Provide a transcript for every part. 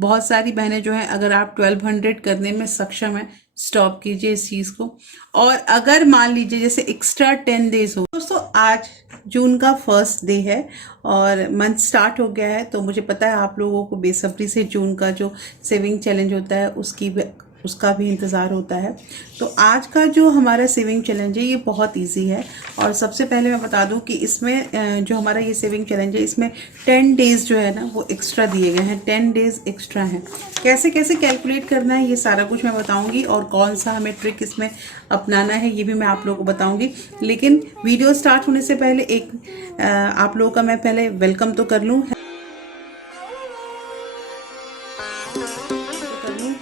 बहुत सारी बहनें जो हैं, अगर आप 1200 करने में सक्षम हैं, स्टॉप कीजिए इस चीज़ को। और अगर मान लीजिए जैसे एक्स्ट्रा 10 डेज हो। दोस्तों आज जून का फर्स्ट डे है और मंथ स्टार्ट हो गया है, तो मुझे पता है आप लोगों को बेसब्री से जून का जो सेविंग चैलेंज होता है उसका भी इंतज़ार होता है। तो आज का जो हमारा सेविंग चैलेंज है ये बहुत इजी है। और सबसे पहले मैं बता दूं कि इसमें जो हमारा ये सेविंग चैलेंज है इसमें 10 डेज़ जो है ना वो एक्स्ट्रा दिए गए हैं, 10 डेज़ एक्स्ट्रा हैं। कैसे कैसे कैलकुलेट करना है ये सारा कुछ मैं बताऊंगी, और कौन सा हमें ट्रिक इसमें अपनाना है ये भी मैं आप लोगों को बताऊंगी। लेकिन वीडियो स्टार्ट होने से पहले एक आप लोगों का मैं पहले वेलकम तो कर लूँ।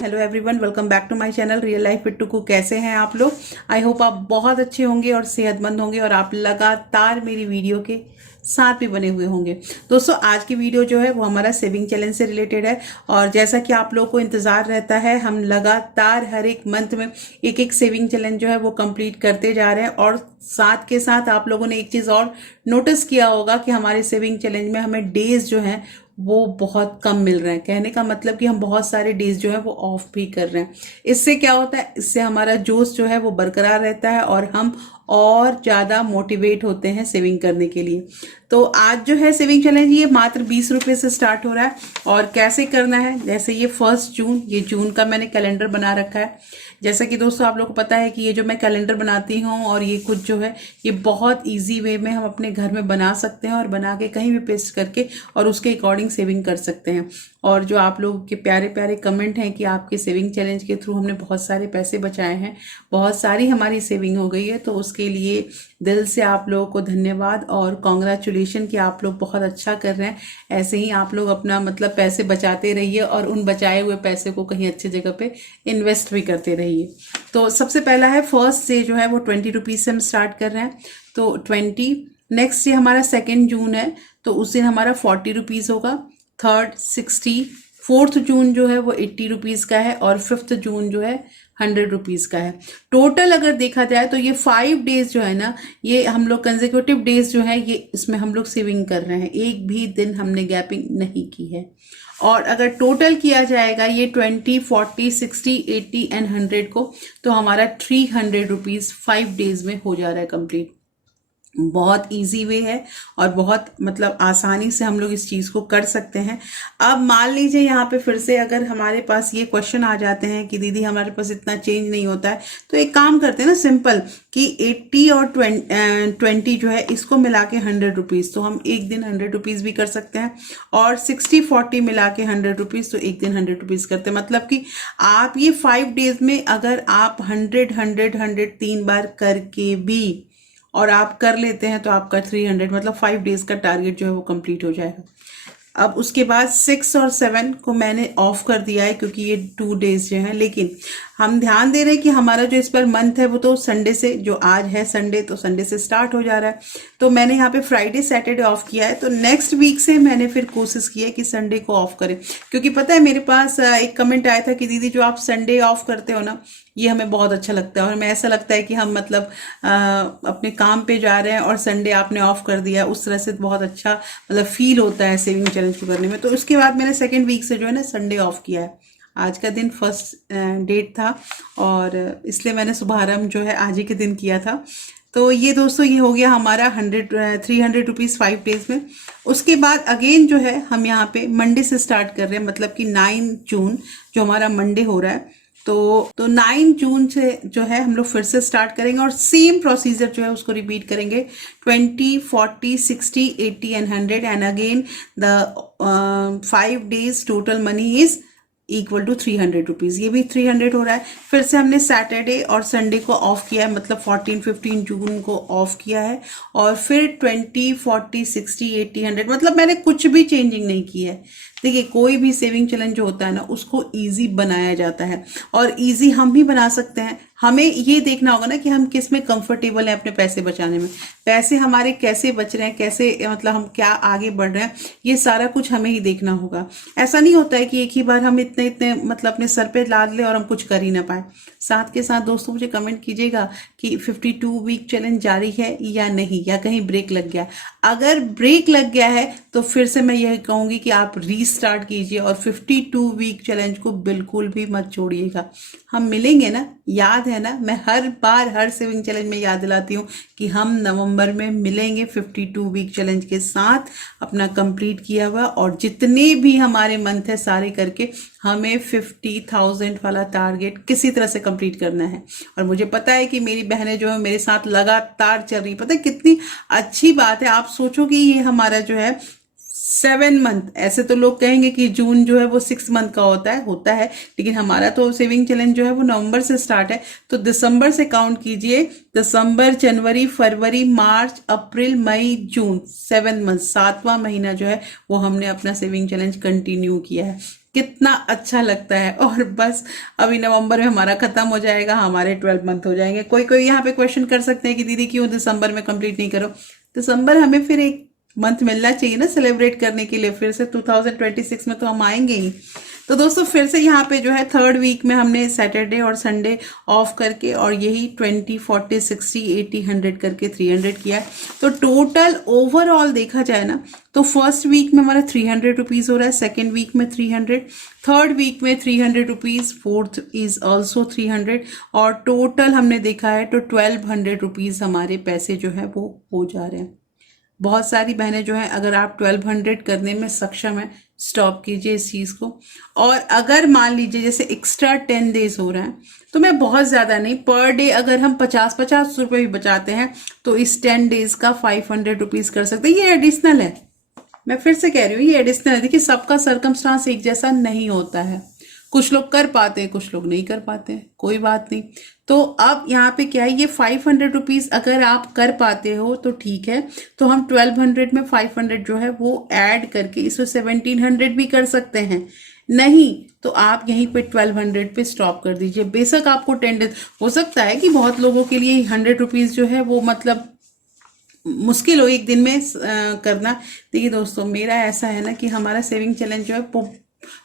Hello everyone, welcome back to my channel real life fit to cook. कैसे हैं आप लोग? आई होप आप बहुत अच्छे होंगे और सेहतमंद होंगे और आप लगातार मेरी वीडियो के साथ भी बने हुए होंगे। दोस्तों आज की वीडियो जो है वो हमारा सेविंग चैलेंज से रिलेटेड है, और जैसा कि आप लोगों को इंतजार रहता है, हम लगातार हर एक मंथ में एक एक सेविंग चैलेंज जो है वो कंप्लीट करते जा रहे हैं। और साथ के साथ आप लोगों ने एक चीज़ और नोटिस किया होगा कि हमारे सेविंग चैलेंज में हमें डेज जो हैं वो बहुत कम मिल रहे हैं। कहने का मतलब कि हम बहुत सारे डेज जो है वो ऑफ भी कर रहे हैं। इससे क्या होता है, इससे हमारा जोश जो है वो बरकरार रहता है और हम और ज़्यादा मोटिवेट होते हैं सेविंग करने के लिए। तो आज जो है सेविंग चैलेंज ये मात्र 20 रुपये से स्टार्ट हो रहा है। और कैसे करना है, जैसे ये 1 जून, ये जून का मैंने कैलेंडर बना रखा है। जैसा कि दोस्तों आप लोग को पता है कि ये जो मैं कैलेंडर बनाती हूँ और ये कुछ जो है ये बहुत ईजी वे में हम अपने घर में बना सकते हैं और बना के कहीं भी पेस्ट करके और उसके अकॉर्डिंग सेविंग कर सकते हैं। और जो आप लोगों के प्यारे प्यारे कमेंट हैं कि आपके सेविंग चैलेंज के थ्रू हमने बहुत सारे पैसे बचाए हैं, बहुत सारी हमारी सेविंग हो गई है, तो उसके लिए दिल से आप लोगों को धन्यवाद और कॉन्ग्रेचुलेशन कि आप लोग बहुत अच्छा कर रहे हैं। ऐसे ही आप लोग अपना मतलब पैसे बचाते रहिए और उन बचाए हुए पैसे को कहीं अच्छी जगह पे इन्वेस्ट भी करते रहिए। तो सबसे पहला है फर्स्ट से जो है वो 20 रुपीज़ से हम स्टार्ट कर रहे हैं, तो 20। नेक्स्ट ये हमारा 2 जून है, तो उस दिन हमारा 40 रुपीज़ होगा। 3rd 60, 4th जून जो है वो 80 रुपीज़ का है, और 5th जून जो है 100 रुपीज़ का है। टोटल अगर देखा जाए तो ये 5 डेज जो है ना, ये हम लोग कंसेक्यूटिव डेज जो है ये इसमें हम लोग सेविंग कर रहे हैं, एक भी दिन हमने गैपिंग नहीं की है। और अगर टोटल किया जाएगा ये 20, 40, 60, 80 एंड 100 को, तो हमारा 300 रुपीज़ 5 डेज में हो जा रहा है कंप्लीट। बहुत इजी वे है और बहुत मतलब आसानी से हम लोग इस चीज़ को कर सकते हैं। अब मान लीजिए यहाँ पे फिर से अगर हमारे पास ये क्वेश्चन आ जाते हैं कि दीदी हमारे पास इतना चेंज नहीं होता है, तो एक काम करते हैं ना सिंपल, कि 80 और 20 जो है इसको मिला के 100 रुपीज़, तो हम एक दिन 100 रुपीज़ भी कर सकते हैं। और 60, 40 मिला के 100 रुपीज़, तो एक दिन 100 रुपीज़ करते हैं। मतलब कि आप ये 5 डेज में अगर आप 100, 100, 100 3 बार करके भी और आप कर लेते हैं तो आपका 300 मतलब 5 डेज का टारगेट जो है वो कंप्लीट हो जाएगा। अब उसके बाद 6 और 7 को मैंने ऑफ कर दिया है क्योंकि ये 2 डेज जो हैं, लेकिन हम ध्यान दे रहे हैं कि हमारा जो इस पर मंथ है वो तो संडे से, जो आज है संडे, तो संडे से स्टार्ट हो जा रहा है। तो मैंने यहाँ पे फ्राइडे सैटरडे ऑफ किया है, तो नेक्स्ट वीक से मैंने फिर कोशिश की है कि संडे को ऑफ करें। क्योंकि पता है मेरे पास एक कमेंट आया था कि दीदी जो आप संडे ऑफ करते हो ना, ये हमें बहुत अच्छा लगता है, और हमें ऐसा लगता है कि हम मतलब अपने काम पे जा रहे हैं और संडे आपने ऑफ कर दिया, उस तरह से बहुत अच्छा मतलब फील होता है सेविंग चैलेंज को करने में। तो उसके बाद मैंने 2nd वीक से जो है ना संडे ऑफ किया है। आज का दिन 1st डेट था और इसलिए मैंने शुभारंभ जो है आज ही के दिन किया था। तो ये दोस्तों ये हो गया हमारा 300 रुपीज़ 5 डेज में। उसके बाद अगेन जो है हम यहाँ पे मंडे से स्टार्ट कर रहे हैं, मतलब कि 9 जून जो हमारा मंडे हो रहा है, तो 9 जून से जो है हम लोग फिर से स्टार्ट करेंगे और सेम प्रोसीजर जो है उसको रिपीट करेंगे। 20, 40, 60, 80 and 100 and again the 5 days total money is equal to 300 rupees. ये भी 300 हो रहा है। फिर से हमने सैटरडे और संडे को ऑफ किया है, मतलब 14, 15 जून को ऑफ किया है, और फिर 20, 40, 60, 80, 100 मतलब मैंने कुछ भी चेंजिंग नहीं की है। देखिए कोई भी सेविंग चैलेंज जो होता है ना उसको इजी बनाया जाता है, और इजी हम भी बना सकते हैं। हमें ये देखना होगा ना कि हम किस में कंफर्टेबल हैं अपने पैसे बचाने में, पैसे हमारे कैसे बच रहे हैं, कैसे मतलब हम क्या आगे बढ़ रहे हैं, ये सारा कुछ हमें ही देखना होगा। ऐसा नहीं होता है कि एक ही बार हम इतने इतने मतलब अपने सर पे लाद ले और हम कुछ कर ही ना पाए। साथ के साथ दोस्तों मुझे कमेंट कीजिएगा कि 52 वीक चैलेंज जारी है या नहीं, या कहीं ब्रेक लग गया। अगर ब्रेक लग गया है तो फिर से मैं यह कहूँगी कि आप प्लीज़ स्टार्ट कीजिए और 52 वीक चैलेंज को बिल्कुल भी मत छोड़िएगा। हम मिलेंगे ना, याद है ना, मैं हर बार हर सेविंग चैलेंज में याद दिलाती हूँ कि हम नवंबर में मिलेंगे 52 वीक चैलेंज के साथ अपना कंप्लीट किया हुआ, और जितने भी हमारे मंथ है सारे करके हमें 50,000 वाला टारगेट किसी तरह से कंप्लीट करना है। और मुझे पता है कि मेरी बहनें जो है मेरे साथ लगातार चल रही, पता है कितनी अच्छी बात है। आप सोचो कि ये हमारा जो है 7 मंथ, ऐसे तो लोग कहेंगे कि जून जो है वो 6 मंथ का होता है, लेकिन हमारा तो सेविंग चैलेंज जो है वो नवंबर से स्टार्ट है। तो दिसंबर से काउंट कीजिए, दिसंबर, जनवरी, फरवरी, मार्च, अप्रैल, मई, जून, 7 मंथ, 7वां महीना जो है वो हमने अपना सेविंग चैलेंज कंटिन्यू किया है। कितना अच्छा लगता है। और बस अभी नवंबर में हमारा खत्म हो जाएगा, हमारे 12 मंथ हो जाएंगे। कोई कोई यहाँ पे क्वेश्चन कर सकते हैं कि दीदी क्यों दिसंबर में कंप्लीट नहीं करो। दिसंबर हमें फिर एक मंथ मिलना चाहिए ना सेलिब्रेट करने के लिए, फिर से 2026 में तो हम आएंगे ही। तो दोस्तों फिर से यहाँ पे जो है 3rd वीक में हमने सैटरडे और संडे ऑफ करके और यही 20, 40, 60, 80, 100 करके 300 किया। तो टोटल ओवरऑल देखा जाए ना तो फर्स्ट वीक में हमारा 300 रुपीज़ हो रहा है, सेकेंड वीक में 300, थर्ड वीक में 300 रुपीज़, फोर्थ इज ऑल्सो 300, और टोटल हमने देखा है तो 1200 रुपीज़ हमारे पैसे जो है वो हो जा रहे हैं। बहुत सारी बहनें जो हैं, अगर आप 1200 करने में सक्षम है, स्टॉप कीजिए इस चीज़ को। और अगर मान लीजिए जैसे एक्स्ट्रा 10 डेज हो रहा है, तो मैं बहुत ज़्यादा नहीं, पर डे अगर हम 50-50 रुपये भी बचाते हैं तो इस 10 डेज का 500 रुपीज़ कर सकते हैं। ये एडिशनल है, मैं फिर से कह रही हूँ ये एडिशनल है। देखिए सबका सर्कमस्टांस एक जैसा नहीं होता है, कुछ लोग कर पाते हैं, कुछ लोग नहीं कर पाते हैं, कोई बात नहीं। तो अब यहाँ पे क्या है, ये 500 रुपीज़ अगर आप कर पाते हो तो ठीक है, तो हम 1200 में 500 जो है वो ऐड करके इसको 1700 भी कर सकते हैं। नहीं तो आप यहीं पे 1200 पे स्टॉप कर दीजिए। बेशक आपको 10 डेज हो सकता है कि बहुत लोगों के लिए 100 रुपीज़ जो है वो मतलब मुश्किल हो एक दिन में करना। देखिए दोस्तों मेरा ऐसा है ना कि हमारा सेविंग चैलेंज जो है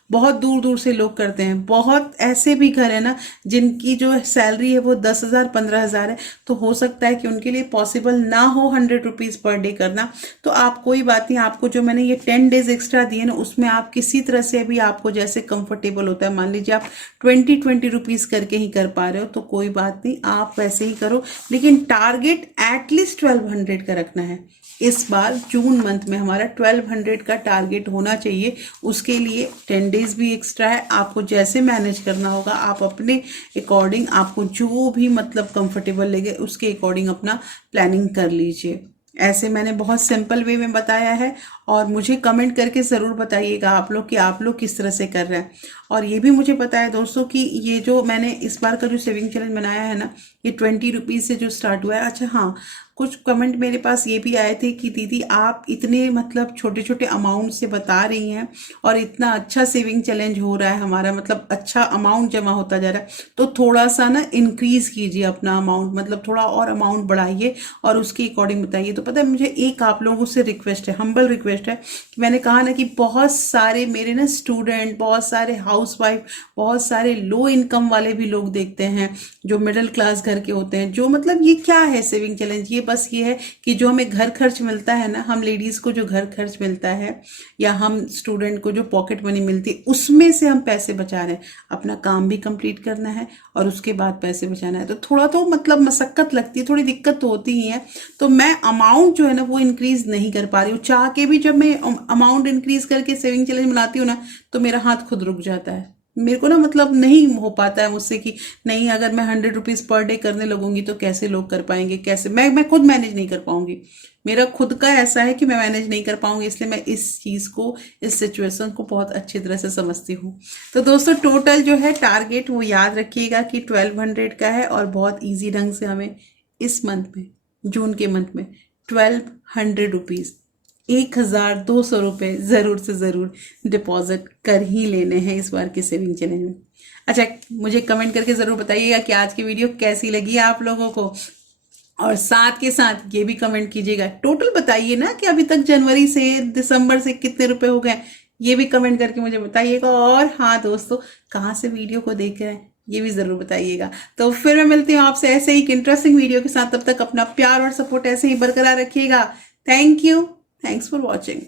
बहुत दूर दूर से लोग करते हैं। बहुत ऐसे भी घर है ना जिनकी जो सैलरी है वो 10,000 15,000 है, तो हो सकता है कि उनके लिए पॉसिबल ना हो 100 रुपीज़ पर डे करना। तो आप कोई बात नहीं, आपको जो मैंने ये 10 डेज एक्स्ट्रा दिए ना उसमें आप किसी तरह से भी आपको जैसे कंफर्टेबल होता है, मान लीजिए आप 20 रुपीज़ करके ही कर पा रहे हो तो कोई बात नहीं, आप वैसे ही करो, लेकिन टारगेट एटलीस्ट 1200 का रखना है। इस बार जून मंथ में हमारा 1200 का टारगेट होना चाहिए। उसके लिए 10 डेज भी एक्स्ट्रा है, आपको जैसे मैनेज करना होगा आप अपने अकॉर्डिंग, आपको जो भी मतलब कंफर्टेबल लगे उसके अकॉर्डिंग अपना प्लानिंग कर लीजिए। ऐसे मैंने बहुत सिंपल वे में बताया है, और मुझे कमेंट करके ज़रूर बताइएगा आप लोग कि आप लोग किस तरह से कर रहे हैं। और ये भी मुझे पता है दोस्तों कि ये जो मैंने इस बार का जो सेविंग चैलेंज बनाया है ना, ये 20 रुपीज़ से जो स्टार्ट हुआ है। अच्छा हाँ, कुछ कमेंट मेरे पास ये भी आए थे कि दीदी आप इतने मतलब छोटे छोटे अमाउंट से बता रही हैं और इतना अच्छा सेविंग चैलेंज हो रहा है हमारा, मतलब अच्छा अमाउंट जमा होता जा रहा है, तो थोड़ा सा ना इंक्रीज़ कीजिए अपना अमाउंट, मतलब थोड़ा और अमाउंट बढ़ाइए और उसके अकॉर्डिंग बताइए। तो पता है मुझे एक आप लोगों से रिक्वेस्ट है, हम्बल रिक्वेस्ट है, कि मैंने कहा ना कि बहुत सारे मेरे ना स्टूडेंट, बहुत सारे हाउसवाइफ, बहुत सारे लो इनकम वाले भी लोग देखते हैं जो मिडिल क्लास घर के होते हैं, जो मतलब ये क्या है सेविंग चैलेंज, ये बस ये है कि जो हमें घर खर्च मिलता है ना, हम लेडीज़ को जो घर खर्च मिलता है या हम स्टूडेंट को जो पॉकेट मनी मिलती है उसमें से हम पैसे बचा रहे हैं। अपना काम भी कंप्लीट करना है और उसके बाद पैसे बचाना है, तो थोड़ा तो मतलब मशक्कत लगती है, थोड़ी दिक्कत तो होती ही है। तो मैं अमाउंट जो है ना वो इंक्रीज नहीं कर पा रही हूँ, चाह के भी जब मैं अमाउंट इंक्रीज करके सेविंग चैलेंज बनाती हूँ ना तो मेरा हाथ खुद रुक जाता है। मेरे को ना मतलब नहीं हो पाता है मुझसे कि नहीं, अगर मैं 100 रुपीज़ पर डे करने लगूंगी तो कैसे लोग कर पाएंगे, कैसे मैं खुद मैनेज नहीं कर पाऊंगी। मेरा खुद का ऐसा है कि मैं मैनेज नहीं कर पाऊंगी, इसलिए मैं इस चीज़ को, इस सिचुएशन को बहुत अच्छी तरह से समझती हूँ। तो दोस्तों टोटल जो है टारगेट वो याद रखिएगा कि 1200 का है, और बहुत ईजी ढंग से हमें इस मंथ में, जून के मंथ में 1200 रुपीज़, 1,200 रुपये ज़रूर से ज़रूर डिपॉजिट कर ही लेने हैं इस बार के सेविंग चैलेंज में। अच्छा, मुझे कमेंट करके ज़रूर बताइएगा कि आज की वीडियो कैसी लगी आप लोगों को, और साथ के साथ ये भी कमेंट कीजिएगा, टोटल बताइए ना कि अभी तक जनवरी से दिसंबर से कितने रुपए हो गए, ये भी कमेंट करके मुझे बताइएगा। और हाँ दोस्तों, कहाँ से वीडियो को देख रहे हैं ये भी ज़रूर बताइएगा। तो फिर मैं मिलती हूँ आपसे ऐसे ही एक इंटरेस्टिंग वीडियो के साथ, तब तक अपना प्यार और सपोर्ट ऐसे ही बरकरार रखिएगा। Thank you, thanks for watching.